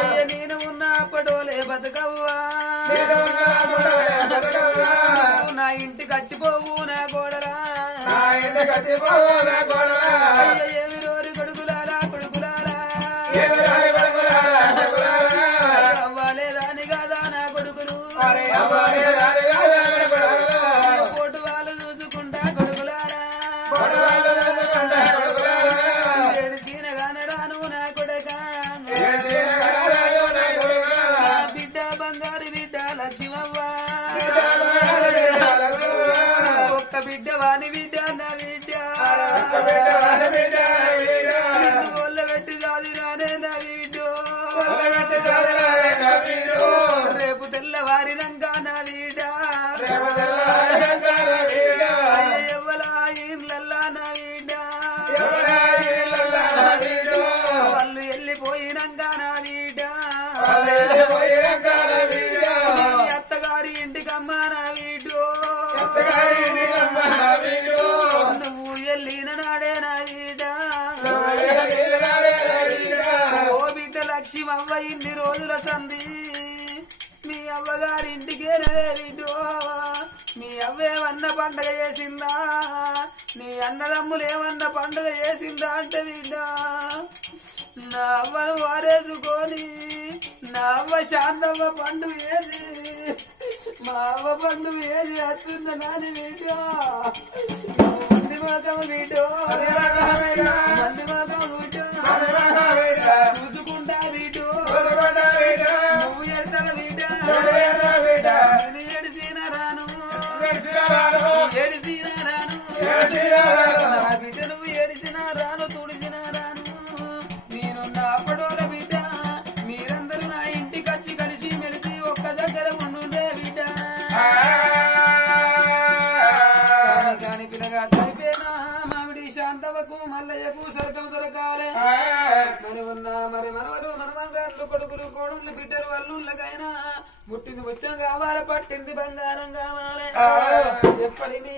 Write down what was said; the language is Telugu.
అయ్య నేను ఉన్న పడోలే బతుకవ్వా నా ఇంటికి వచ్చిపోవు నా గోడరా ఏమి రోరి కొడుకులారా కొడుకులారా అవ్వాలేదాని కాదా నా కొడుకులు పోటు వాళ్ళు చూసుకుంటా కొడుకులారా ఏడిసిన గానే రాను నా కొడుక బిడ్డ బంగారు బిడ్డ లక్ష్మవ్వ ఒక్క బిడ్డ వాని బిడ్డ నా బిడ్డ ఒళ్ళ పెట్టి సాదిరానే నా బిడ్డ రేపు తెల్లవారినంగా నా బిడ్డ ఎవ్వలా ఇళ్ళల్లా నా బిడ్డ వాళ్ళు వెళ్ళిపోయినంగా నా బిడ్డ అత్తగారి ఇంటికమ్మ నా బిడ్డ నువ్వు వెళ్ళిన నాడే నా బిడ్డ ఓ బిడ్డ లక్ష్మవ్వ ఇన్ని రోజుల సంధి మీ అవ్వగారింటికేనే బిడ్డో మీ అవ్వేమన్న పండగ చేసిందా నీ అన్నదమ్ములు ఏమన్నా పండుగ చేసిందా అంటే బిడ్డ నా అవ్వను వారేసుకొని నా అవ్వ శాంతమ్మ పండుగ ఏది మా అవ్వ పండుగ ఏది వస్తుందా నాని బిడ్డ మంది మాకం బిడ్డ మంది మాకం చూసుకుంటా బిడ్డ నువ్వు ఎడతావు బిడ్డ నేను ఏడిసిన రాను ఏడిసిన రాను నా బిడ్డ నువ్వు ఏడిసిన రాను తుడిసిన రాను నేను నా పడోల బిడ్డ మీరందరూ నా ఇంటికి వచ్చి కలిసి మెలిసి ఒక్క దగ్గర ఉండుండే బిడ్డ కాని పిల్లగా చనిపోయినా మామిడి శాంతవకు మల్లయ్యకు స్వర్గం దొరకాలే మరి ఉన్న మరి మనవరు మనమరాళ్ళు కొడుకులు కోడుళ్ళు బిడ్డలు అల్లుళ్ళకైనా ముట్టింది వచ్చం కావాలి పట్టింది బంగారం కావాలి ఎప్పటి మీ